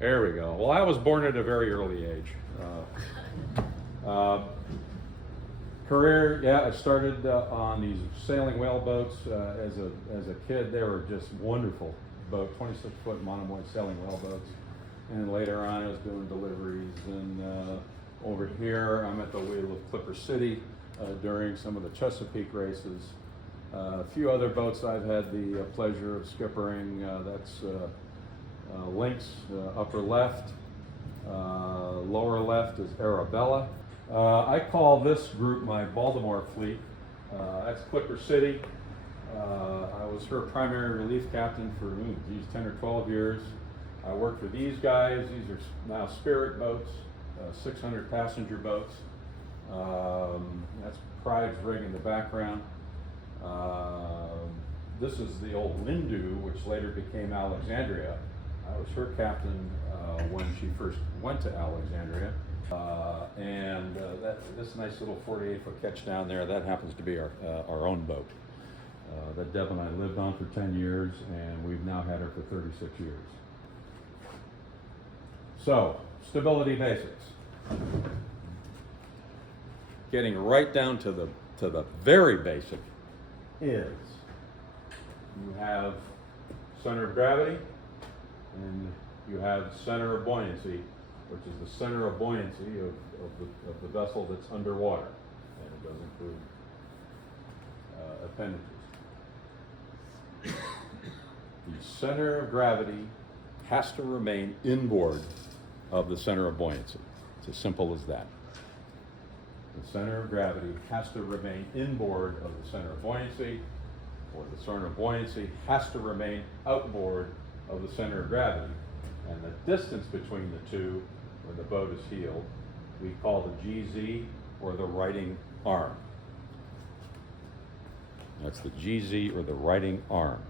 There we go. Well, I was born at a very early age. Career, yeah, I started on these sailing whale boats as a kid. They were just wonderful boat, 26-foot monomoy sailing whale boats. And later on, I was doing deliveries. And over here, I'm at the wheel of Clipper City during some of the Chesapeake races. A few other boats I've had the pleasure of skippering. That's Lynx, upper left. Lower left is Arabella. I call this group my Baltimore fleet. That's Clipper City. I was her primary relief captain for 10 or 12 years. I worked for these guys. These are now Spirit boats, 600 passenger boats. That's Pride's rig in the background. This is the old Lindu, which later became Alexandria. I was her captain when she first went to Alexandria. This nice little 48-foot catch down there, that happens to be our own boat that Deb and I lived on for 10 years, and we've now had her for 36 years. So, stability basics. Getting right down to the very basic is you have center of gravity and you have center of buoyancy, which is the center of buoyancy of the vessel that's underwater, and it does include appendages. The center of gravity has to remain inboard of the center of buoyancy. It's as simple as that. The center of gravity has to remain inboard of the center of buoyancy, or the center of buoyancy has to remain outboard of the center of gravity. And the distance between the two, when the boat is heeled, we call the GZ, or the righting arm. That's the GZ, or the righting arm.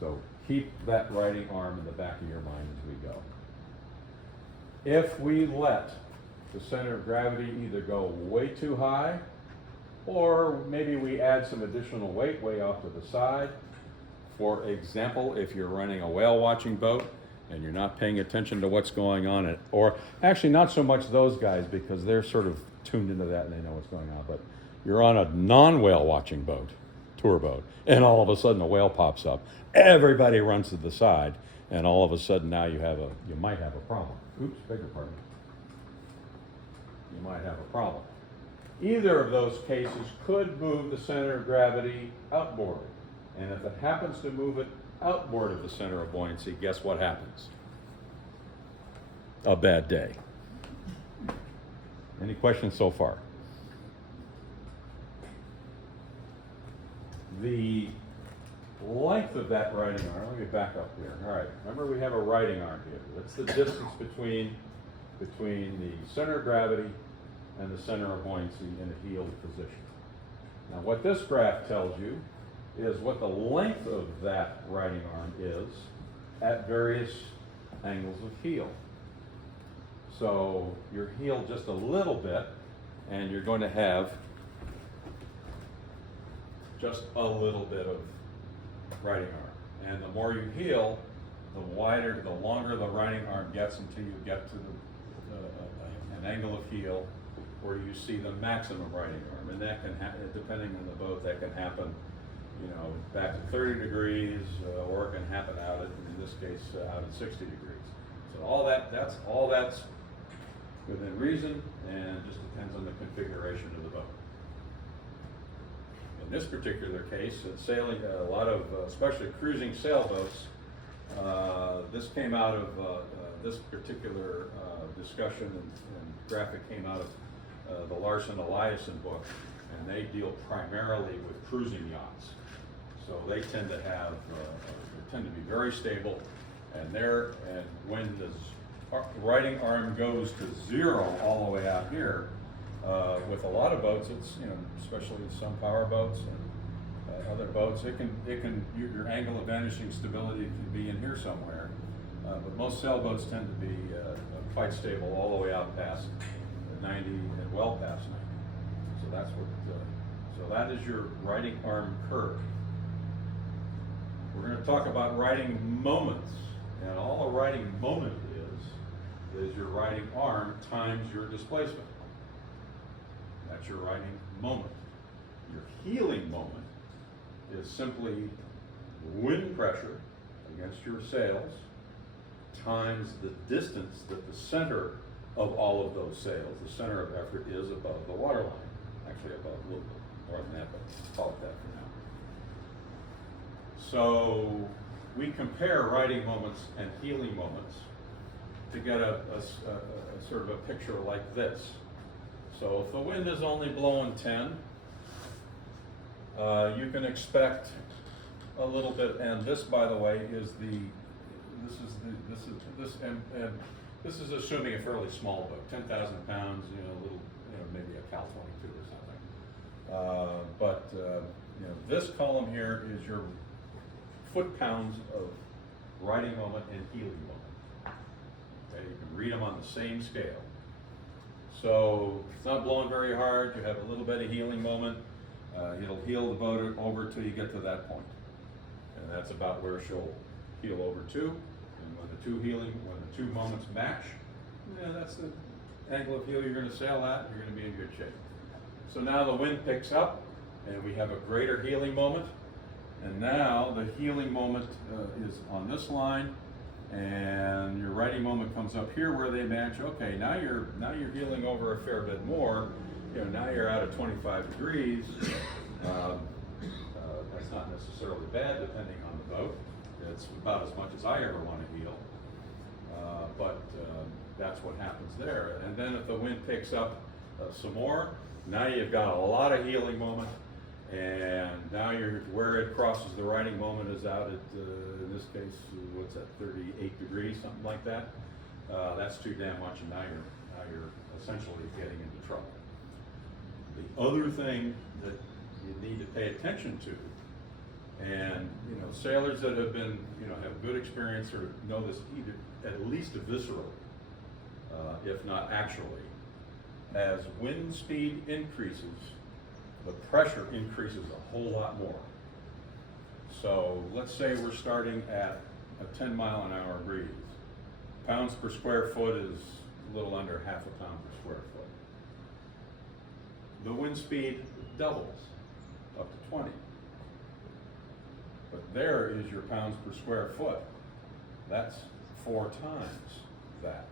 So keep that righting arm in the back of your mind as we go. If we let the center of gravity either go way too high, or maybe we add some additional weight way off to the side. For example, if you're running a whale watching boat and you're not paying attention to what's going on, or actually not so much those guys because they're sort of tuned into that and they know what's going on, but you're on a non-whale watching boat, tour boat, and all of a sudden a whale pops up. Everybody runs to the side, and all of a sudden now you might have a problem. Oops, beg your pardon. You might have a problem. Either of those cases could move the center of gravity outboard. And if it happens to move it outboard of the center of buoyancy, guess what happens? A bad day. Any questions so far? The length of that righting arm, let me back up here. All right, remember we have a righting arm here. That's the distance between the center of gravity and the center of buoyancy in a heeled position. Now what this graph tells you is what the length of that righting arm is at various angles of heel. So you're heeled just a little bit, and you're going to have just a little bit of righting arm. And the more you heel, the longer the righting arm gets until you get to an angle of heel where you see the maximum righting arm. And that can happen, depending on the boat, that can happen, back at 30 degrees, or it can happen out at, in this case, out at 60 degrees. So that's within reason, and just depends on the configuration of the boat. In this particular case, sailing, a lot of, especially cruising sailboats, this came out of, this particular discussion and graphic came out of the Larson Eliason book, and they deal primarily with cruising yachts. So they tend to have, tend to be very stable, and when the righting arm goes to zero all the way out here, with a lot of boats, it's, especially some power boats and other boats, your angle of vanishing stability can be in here somewhere. But most sailboats tend to be quite stable all the way out past 90 and well past 90. So that's what. So that is your righting arm curve. We're going to talk about righting moments, and all a righting moment is your riding arm times your displacement. That's your riding moment. Your heeling moment is simply wind pressure against your sails times the distance that the center of all of those sails, the center of effort, is above the waterline. Actually above a little bit more than that, but call it that for now. So we compare riding moments and heeling moments to get a sort of a picture like this. So if the wind is only blowing 10, you can expect a little bit, and this, by the way, is this is assuming a fairly small boat, 10,000 pounds, a little, maybe a Cal 22 or something. This column here is your foot-pounds of riding moment and heeling moment. Okay, you can read them on the same scale. So if it's not blowing very hard, you have a little bit of heeling moment. It'll heel the boat over till you get to that point. And that's about where she'll heel over to. And when the two moments match, that's the angle of heel you're going to sail at, and you're going to be in good shape. So now the wind picks up, and we have a greater heeling moment. And now the heeling moment is on this line, and your riding moment comes up here where they match. Okay, now you're heeling over a fair bit more. Now you're out at 25 degrees. That's not necessarily bad, depending on the boat. It's about as much as I ever want to heel. But that's what happens there. And then if the wind picks up some more, now you've got a lot of heeling moment. And now where it crosses the riding moment is out at, in this case, what's that, 38 degrees, something like that. That's too damn much, and now you're essentially getting into trouble. The other thing that you need to pay attention to, and sailors that have been, have good experience or know this either at least viscerally, if not actually, as wind speed increases, the pressure increases a whole lot more. So let's say we're starting at a 10-mile-an-hour breeze. Pounds per square foot is a little under half a pound per square foot. The wind speed doubles up to 20. But there is your pounds per square foot. That's 4 times that.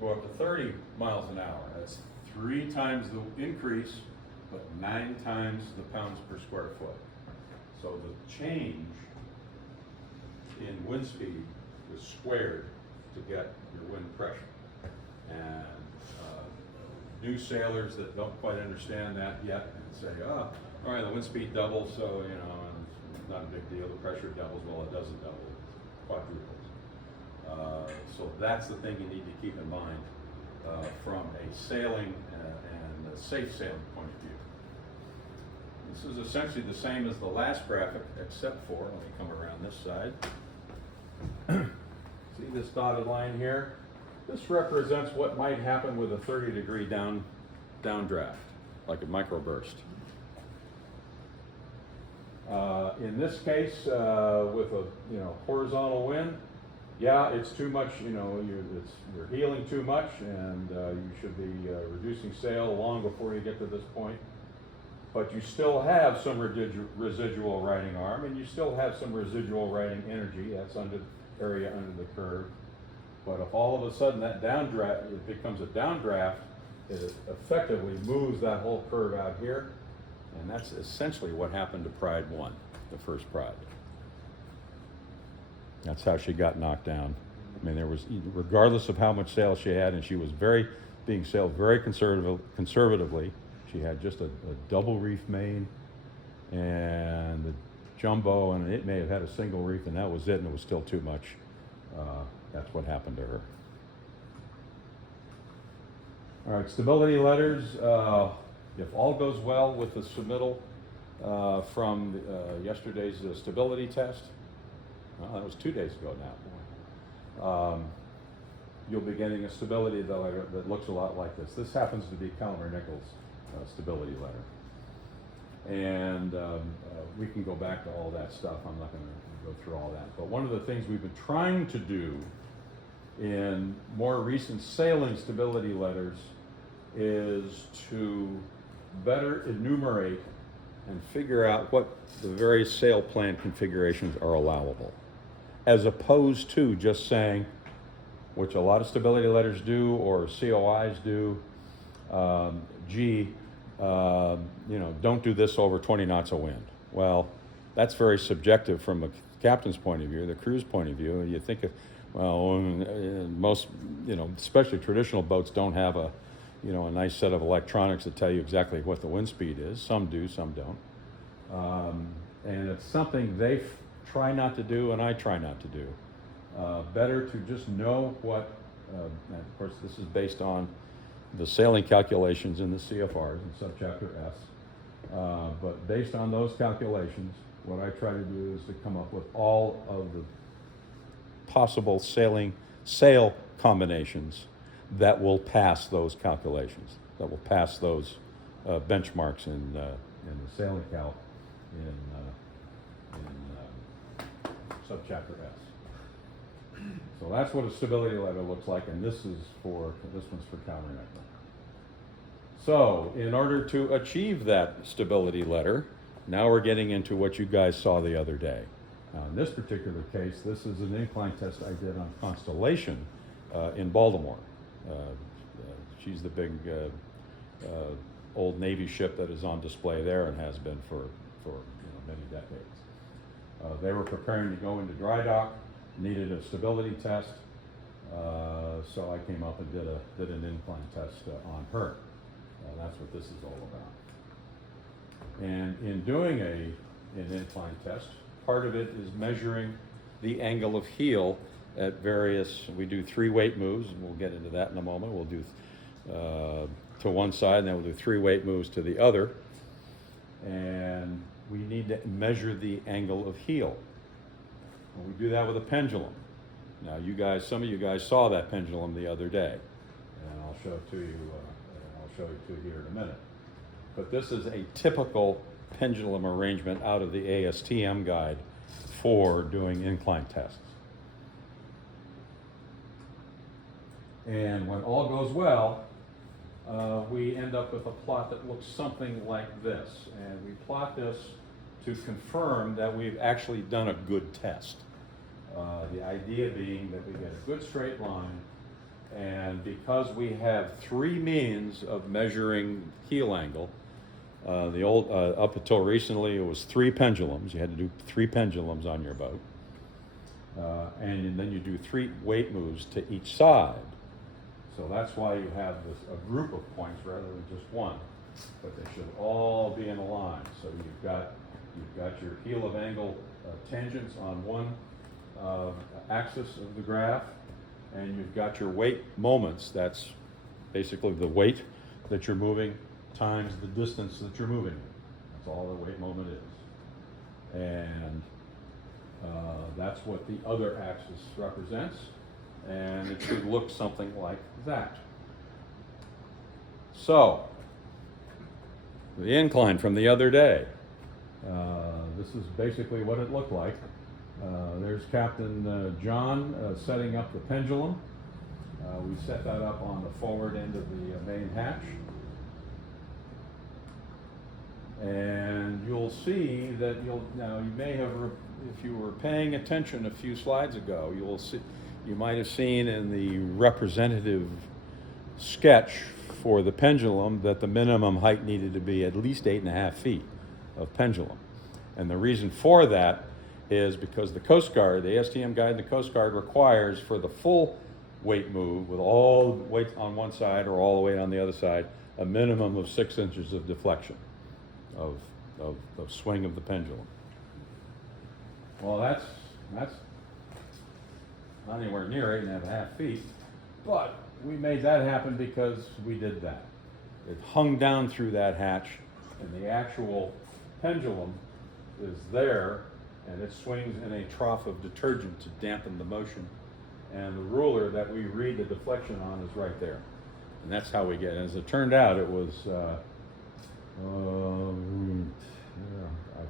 Go up to 30 miles an hour. That's 3 times the increase, but 9 times the pounds per square foot. So the change in wind speed is squared to get your wind pressure. And new sailors that don't quite understand that yet and say, all right, the wind speed doubles, so it's not a big deal. The pressure doubles. Well, it doesn't double; it quadruples. So that's the thing you need to keep in mind from a sailing and a safe sailing point of view. This is essentially the same as the last graphic, except for, let me come around this side. See this dotted line here? This represents what might happen with a 30-degree downdraft, like a microburst. In this case, with a horizontal wind, yeah, it's too much. You're heeling too much, and you should be reducing sail long before you get to this point. But you still have some residual riding arm, and you still have some residual riding energy. That's area under the curve. But if all of a sudden that downdraft, it becomes a downdraft, it effectively moves that whole curve out here. And that's essentially what happened to Pride 1, the first Pride. That's how she got knocked down. I mean, there was, regardless of how much sail she had, and she was being sailed very conservatively. She had just a double reef main and the jumbo, and it may have had a single reef, and that was it, and it was still too much. That's what happened to her. All right, stability letters. If all goes well with the submittal from yesterday's stability test, well, that was 2 days ago now. You'll be getting a stability letter that looks a lot like this. This happens to be Calmer-Nichols' stability letter. And we can go back to all that stuff. I'm not going to go through all that. But one of the things we've been trying to do in more recent sailing stability letters is to better enumerate and figure out what the various sail plan configurations are allowable, as opposed to just saying, which a lot of stability letters do or COIs do, don't do this over 20 knots of wind. Well, that's very subjective from a captain's point of view, the crew's point of view. You think of, most, especially traditional boats don't have a nice set of electronics that tell you exactly what the wind speed is. Some do, some don't. And it's something they try not to do, and I try not to do. Better to just know what, and of course this is based on the sailing calculations in the CFRs in subchapter S. But based on those calculations, what I try to do is to come up with all of the possible sail combinations that will pass those calculations, that will pass those benchmarks in the sailing calc in subchapter S. So that's what a stability letter looks like, and this one's for counter-necking. So in order to achieve that stability letter, now we're getting into what you guys saw the other day. Now in this particular case, this is an incline test I did on Constellation in Baltimore. She's the big old Navy ship that is on display there and has been for many decades. They were preparing to go into dry dock, needed a stability test, so I came up and did an incline test on her. That's what this is all about. And in doing an incline test, part of it is measuring the angle of heel at various, we do 3 weight moves, and we'll get into that in a moment. We'll do to one side, and then we'll do 3 weight moves to the other. And we need to measure the angle of heel. And we do that with a pendulum. Now some of you guys saw that pendulum the other day, and I'll show it to you. I'll show it to you here in a minute. But this is a typical pendulum arrangement out of the ASTM guide for doing incline tests. And when all goes well, we end up with a plot that looks something like this. And we plot this to confirm that we've actually done a good test. The idea being that we get a good straight line, and because we have 3 means of measuring heel angle, up until recently it was 3 pendulums. You had to do 3 pendulums on your boat. And then you do 3 weight moves to each side. So that's why you have a group of points rather than just one. But they should all be in a line. So you've got your heel of angle tangents on one axis of the graph, and you've got your weight moments. That's basically the weight that you're moving times the distance that you're moving. That's all the weight moment is. And that's what the other axis represents. And it should look something like that. So, the incline from the other day. This is basically what it looked like. There's Captain John setting up the pendulum. We set that up on the forward end of the main hatch. And you'll see that you may have, if you were paying attention a few slides ago, you might have seen in the representative sketch for the pendulum that the minimum height needed to be at least 8.5 feet of pendulum. And the reason for that is because the Coast Guard, the ASTM guide and the Coast Guard requires for the full weight move with all the weight on one side or all the weight on the other side, a minimum of 6 inches of deflection of swing of the pendulum. Well, that's not anywhere near 8.5 feet, but we made that happen because we did that. It hung down through that hatch, and the actual pendulum is there, and it swings in a trough of detergent to dampen the motion, and the ruler that we read the deflection on is right there. And that's how we get it. As it turned out, it was, I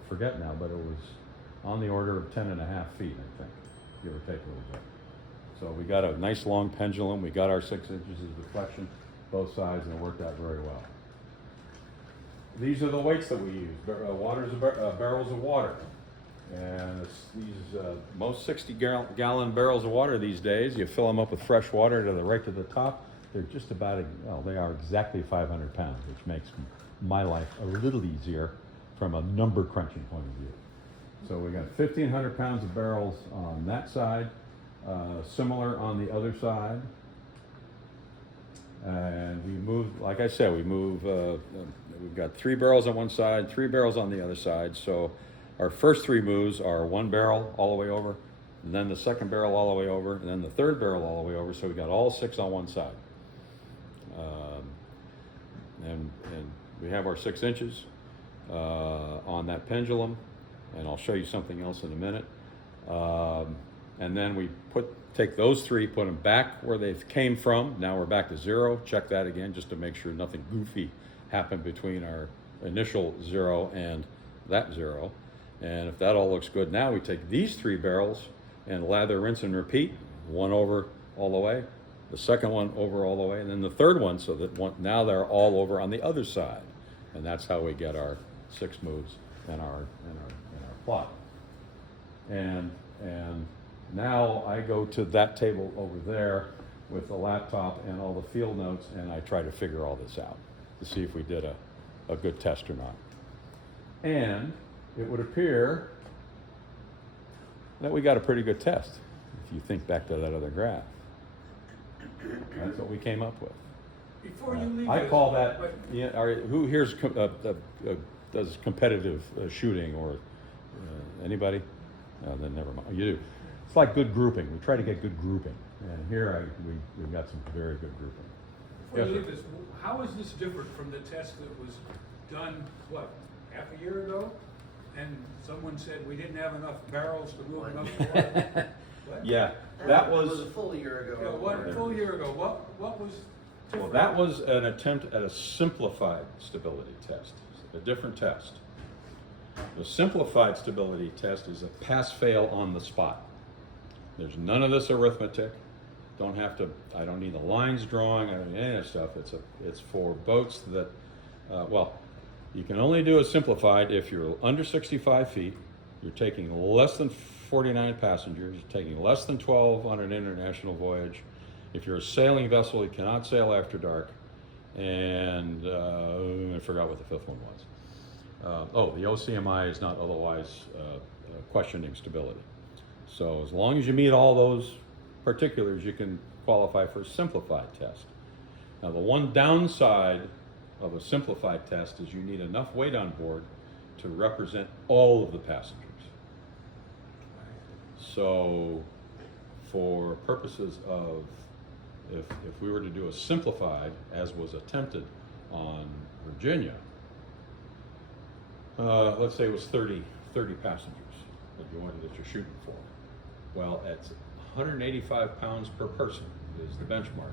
forget now, but it was on the order of 10.5 feet, I think, give or take a little bit. So we got a nice long pendulum, we got our 6 inches of deflection, both sides, and it worked out very well. These are the weights that we use. Barrels of water. And these most 60-gallon barrels of water these days, you fill them up with fresh water right to the top. They're just about, well, they are exactly 500 pounds, which makes my life a little easier from a number crunching point of view. So we got 1,500 pounds of barrels on that side, similar on the other side. And we move, like I said, we've got 3 barrels on one side, 3 barrels on the other side. So our first 3 moves are 1 barrel all the way over, and then the second barrel all the way over, and then the third barrel all the way over. So we got all 6 on one side. And we have our 6 inches on that pendulum, and I'll show you something else in a minute. And then we take those 3, put them back where they came from. Now we're back to 0. Check that again just to make sure nothing goofy happened between our initial 0 and that 0. And if that all looks good, now we take these 3 barrels and lather, rinse, and repeat. 1 over all the way, the second one over all the way, and then the third one, so that now they're all over on the other side. And that's how we get our 6 moves in our plot. And now I go to that table over there with the laptop and all the field notes, and I try to figure all this out to see if we did a good test or not. And it would appear that we got a pretty good test, if you think back to that other graph. That's what we came up with. Before you leave, I call that, yeah, who here's does competitive shooting, or anybody? Then never mind. You do. It's like good grouping. We try to get good grouping, and here we got some very good grouping. Before you leave this, how is this different from the test that was done, what, half a year ago? And someone said we didn't have enough barrels to move enough water? What? Yeah, that was a full year ago. Yeah, what, full year ago, what was well, different? that was an attempt at a simplified stability test, a different test. The simplified stability test is a pass-fail on the spot. There's none of this arithmetic. I don't need the lines drawing, I don't need any of that stuff. It's for boats that, well, you can only do a simplified if you're under 65 feet, you're taking less than 49 passengers, you're taking less than 12 on an international voyage. If you're a sailing vessel, you cannot sail after dark. And I forgot what the 5th one was. The OCMI is not otherwise questioning stability. So as long as you meet all those particulars, you can qualify for a simplified test. Now the one downside of a simplified test is you need enough weight on board to represent all of the passengers. So for purposes of, if we were to do a simplified, as was attempted on Virginia, let's say it was 30 passengers that you're shooting for. Well, it's 185 pounds per person is the benchmark.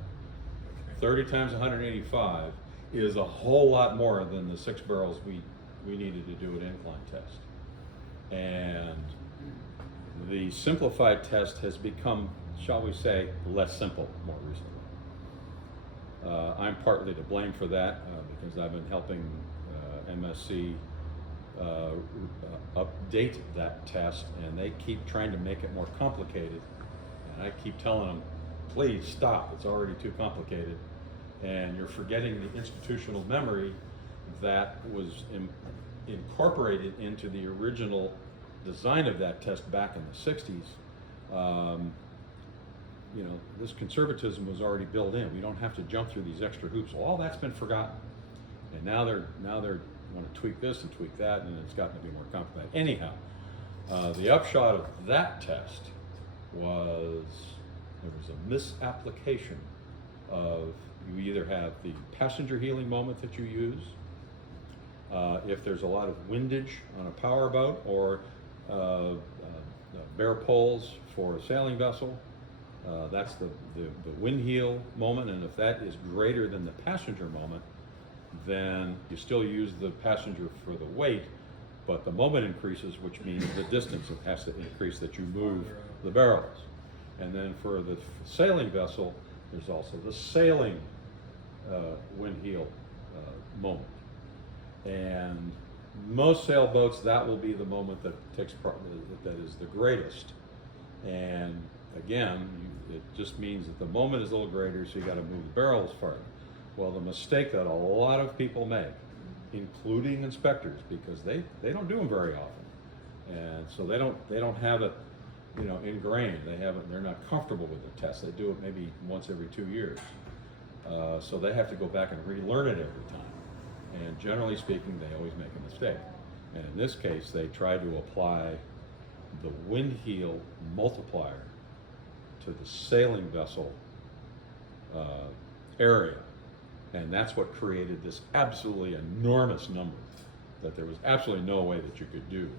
30 times 185 is a whole lot more than the 6 barrels we needed to do an incline test. And the simplified test has become, shall we say, less simple more recently. I'm partly to blame for that because I've been helping MSC update that test, and they keep trying to make it more complicated. And I keep telling them, please stop, it's already too complicated. And you're forgetting the institutional memory that was incorporated into the original design of that test back in the 60s. This conservatism was already built in. We don't have to jump through these extra hoops. Well, all that's been forgotten. And now they're want to tweak this and tweak that, and it's gotten to be more complicated. Anyhow, the upshot of that test was there was a misapplication of, you either have the passenger healing moment that you use, if there's a lot of windage on a power boat, or bare poles for a sailing vessel, that's the wind heel moment, and if that is greater than the passenger moment, then you still use the passenger for the weight, but the moment increases, which means the distance has to increase that you move the barrels. And then for the sailing vessel, there's also the sailing wind heel moment. And most sailboats, that will be the moment that takes part, that is the greatest. And again, it just means that the moment is a little greater, so you got to move the barrels farther. Well, the mistake that a lot of people make, including inspectors, because they don't do them very often, and so they don't have it, you know, ingrained. They're not comfortable with the test. They do it maybe once every 2 years, so they have to go back and relearn it every time. And generally speaking, they always make a mistake. And in this case, they try to apply the wind heel multiplier to the sailing vessel area. And that's what created this absolutely enormous number that there was absolutely no way that you could do.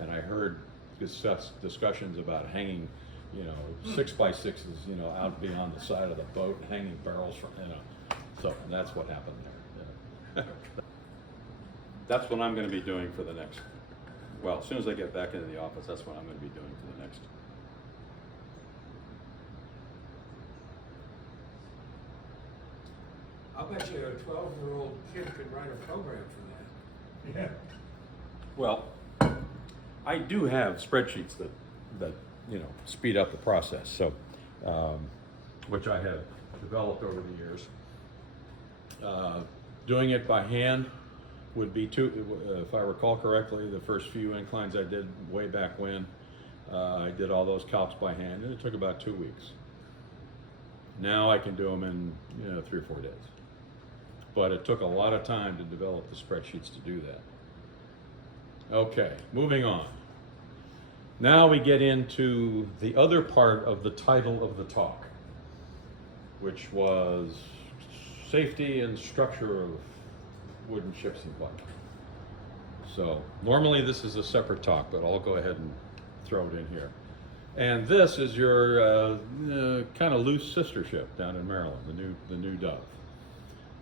And I heard discussions about hanging, you know, 6x6s, you know, out beyond the side of the boat, hanging barrels from, you know. So that's what happened there. Yeah. That's what I'm going to be doing for the next, well, as soon as I get back into the office, that's what I'm going to be doing for the next. I'll bet you a 12-year-old kid could write a program for that. Yeah. Well, I do have spreadsheets that you know, speed up the process, so which I have developed over the years. Doing it by hand would be if I recall correctly, the first few inclines I did way back when, I did all those calcs by hand, and it took about 2 weeks. Now I can do them in, you know, 3 or 4 days. But it took a lot of time to develop the spreadsheets to do that. Okay, moving on. Now we get into the other part of the title of the talk, which was safety and structure of wooden ships and whatnot. So normally this is a separate talk, but I'll go ahead and throw it in here. And this is your kind of loose sister ship down in Maryland, the new Dove.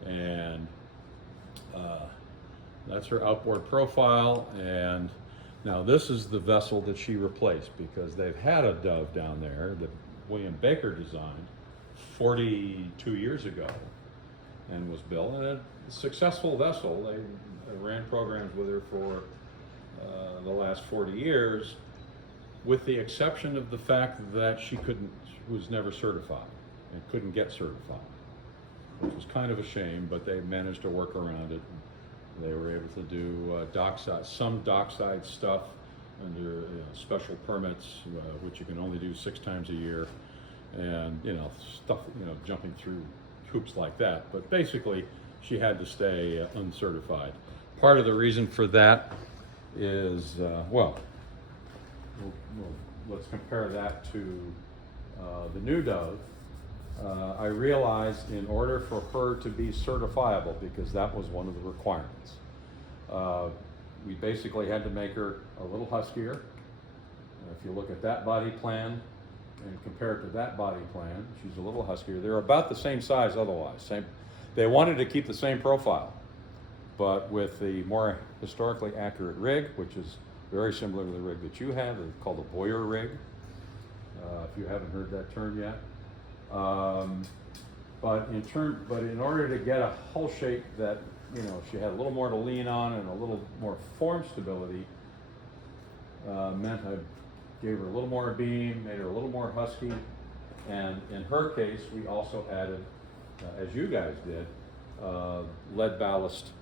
And that's her outboard profile. And now this is the vessel that she replaced, because they've had a Dove down there that William Baker designed 42 years ago and was built, and a successful vessel. They ran programs with her for the last 40 years, with the exception of the fact that she was never certified and couldn't get certified, which was kind of a shame, but they managed to work around it. They were able to do some dockside stuff under special permits, which you can only do 6 times a year, and stuff, jumping through hoops like that. But basically, she had to stay uncertified. Part of the reason for that is, let's compare that to the new Dove. I realized in order for her to be certifiable, because that was one of the requirements, we basically had to make her a little huskier. If you look at that body plan and compare it to that body plan, she's a little huskier. They're about the same size otherwise. They wanted to keep the same profile, but with the more historically accurate rig, which is very similar to the rig that you have. It's called a Boyer rig, if you haven't heard that term yet. But in order to get a hull shape that, she had a little more to lean on and a little more form stability, meant I gave her a little more beam, made her a little more husky, and in her case, we also added, as you guys did, lead ballast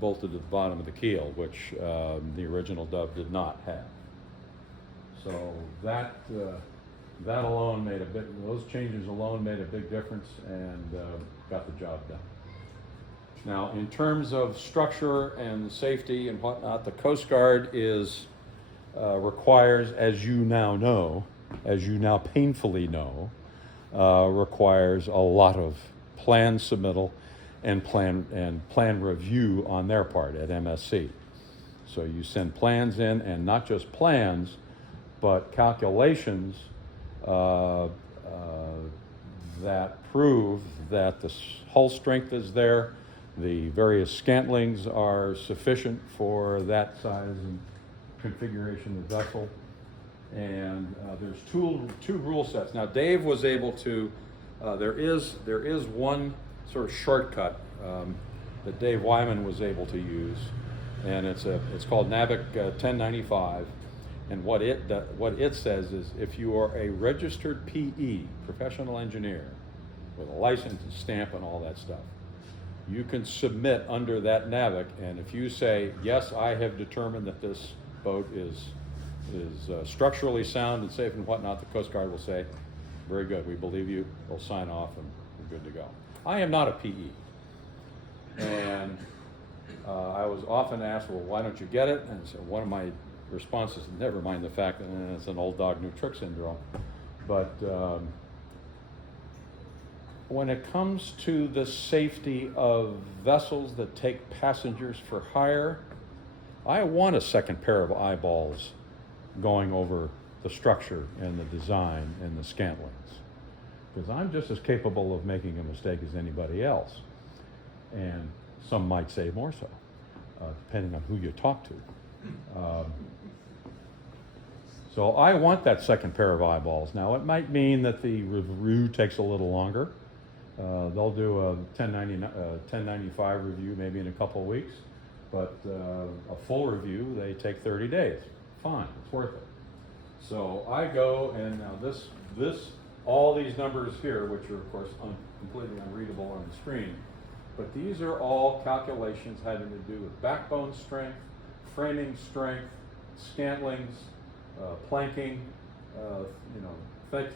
bolted to the bottom of the keel, which the original Dove did not have. So that alone made those changes alone made a big difference and got the job done. Now, in terms of structure and safety and whatnot, the Coast Guard requires, as you now painfully know, requires a lot of plan submittal and plan review on their part at MSC. So you send plans in, and not just plans, but calculations that prove that the hull strength is there, the various scantlings are sufficient for that size and configuration of vessel, And there's two rule sets. Now Dave was able to, there is one sort of shortcut that Dave Wyman was able to use, and it's called NAVIC 1095. And what it says is, if you are a registered PE, professional engineer, with a license and stamp and all that stuff, you can submit under that NAVIC, and if you say, yes, I have determined that this boat is structurally sound and safe and whatnot, the Coast Guard will say, very good, we believe you, we'll sign off and we're good to go. I am not a PE. And I was often asked, well, why don't you get it? And so one of my responses, never mind the fact that it's an old dog, new trick syndrome. But when it comes to the safety of vessels that take passengers for hire, I want a second pair of eyeballs going over the structure and the design and the scantlings, because I'm just as capable of making a mistake as anybody else, and some might say more so, depending on who you talk to. So I want that second pair of eyeballs. Now it might mean that the review takes a little longer. They'll do a 1095 review maybe in a couple of weeks, but a full review, they take 30 days. Fine, it's worth it. So I go, and now all these numbers here, which are of course completely unreadable on the screen, but these are all calculations having to do with backbone strength, framing strength, scantlings, planking,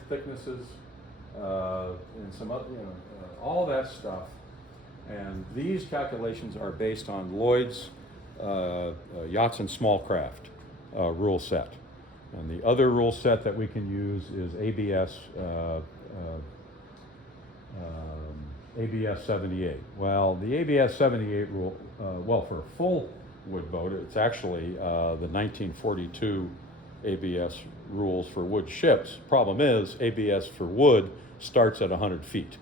thicknesses, and some other, all that stuff. And these calculations are based on Lloyd's yachts and small craft rule set. And the other rule set that we can use is ABS ABS 78. Well, the ABS 78 rule, for a full wood boat, it's actually the 1942 ABS rules for wood ships. Problem is, ABS for wood starts at 100 feet.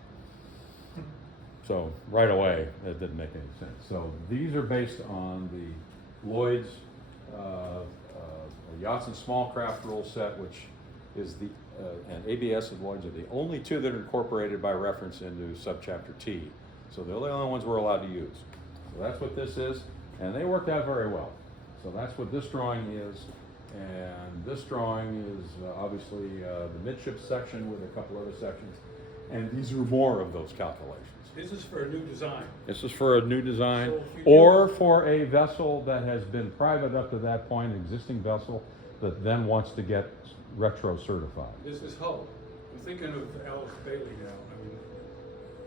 So right away, that didn't make any sense. So these are based on the Lloyd's yachts and small craft rule set, which is and ABS and Lloyd's are the only two that are incorporated by reference into subchapter T. So they're the only ones we're allowed to use. So that's what this is, and they worked out very well. So that's what this drawing is, and this drawing is obviously the midship section with a couple other sections, and these are more of those calculations. This is for a new design. This is for a new design, So or for a vessel that has been private up to that point, an existing vessel that then wants to get retro certified. This is hull. I'm thinking of Alice Bailey now. I mean,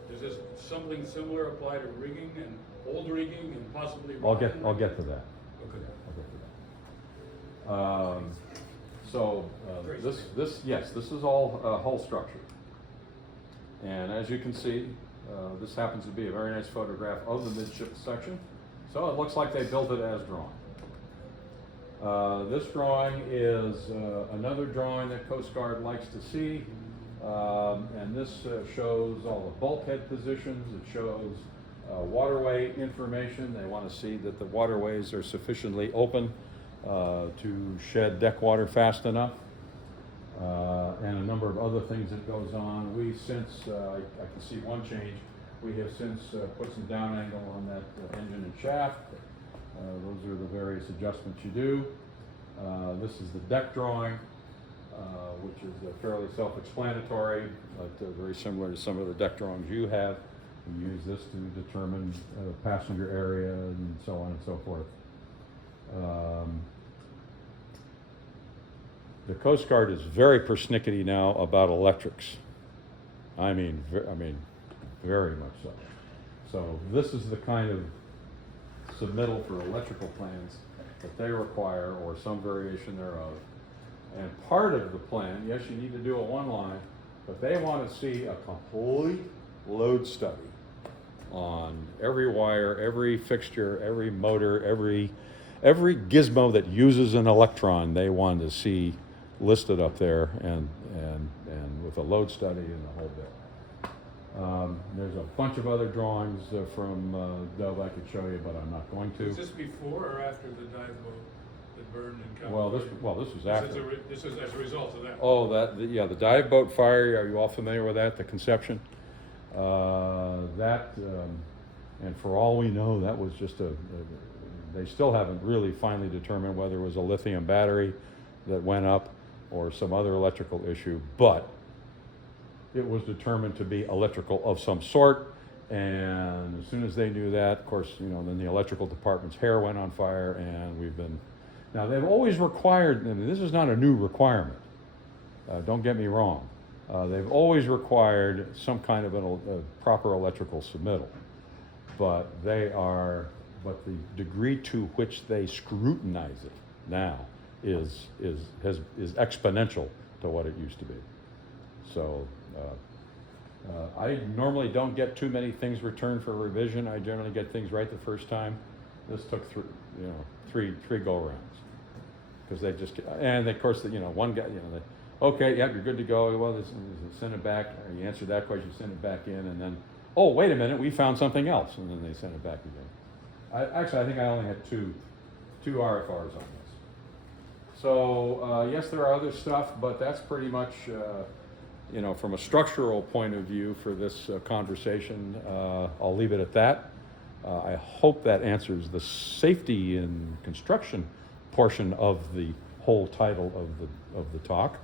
does this something similar apply to rigging and old rigging and possibly? I'll get to that. Okay. I'll get to that. This is all hull structure. And as you can see, this happens to be a very nice photograph of the midship section. So it looks like they built it as drawn. This drawing is another drawing that Coast Guard likes to see. And this shows all the bulkhead positions. It shows waterway information. They want to see that the waterways are sufficiently open to shed deck water fast enough. And a number of other things that goes on. We since, I can see one change, we have since put some down angle on that engine and shaft. Those are the various adjustments you do. This is the deck drawing, which is fairly self-explanatory, but very similar to some of the deck drawings you have. We use this to determine passenger area and so on and so forth. The Coast Guard is very persnickety now about electrics. I mean, very much so. So this is the kind of submittal for electrical plans that they require, or some variation thereof. And part of the plan, yes, you need to do a one line, but they want to see a complete load study on every wire, every fixture, every motor, every gizmo that uses an electron. They want to see listed up there, and with a load study and the whole bit. There's a bunch of other drawings from Dove I could show you, but I'm not going to. Was this before or after the dive boat that burned in Well, California. this was after. This is as a result of that. Oh, yeah, the dive boat fire, are you all familiar with that, the conception? And for all we know, that was just they still haven't really finally determined whether it was a lithium battery that went up or some other electrical issue, but it was determined to be electrical of some sort. And as soon as they knew that, of course, then the electrical department's hair went on fire, and now they've always required, and this is not a new requirement, don't get me wrong. They've always required some kind of a proper electrical submittal, but the degree to which they scrutinize it now is exponential to what it used to be. So I normally don't get too many things returned for revision. I generally get things right the first time. This took three go-rounds. Because they just, and of course, one guy, okay, yep, you're good to go. Well, send it back. Or you answered that question, send it back in, and then, oh, wait a minute, we found something else, and then they send it back again. I think I only had two RFRs on this. So yes, there are other stuff, but that's pretty much, from a structural point of view for this conversation. I'll leave it at that. I hope that answers the safety and construction portion of the whole title of the talk.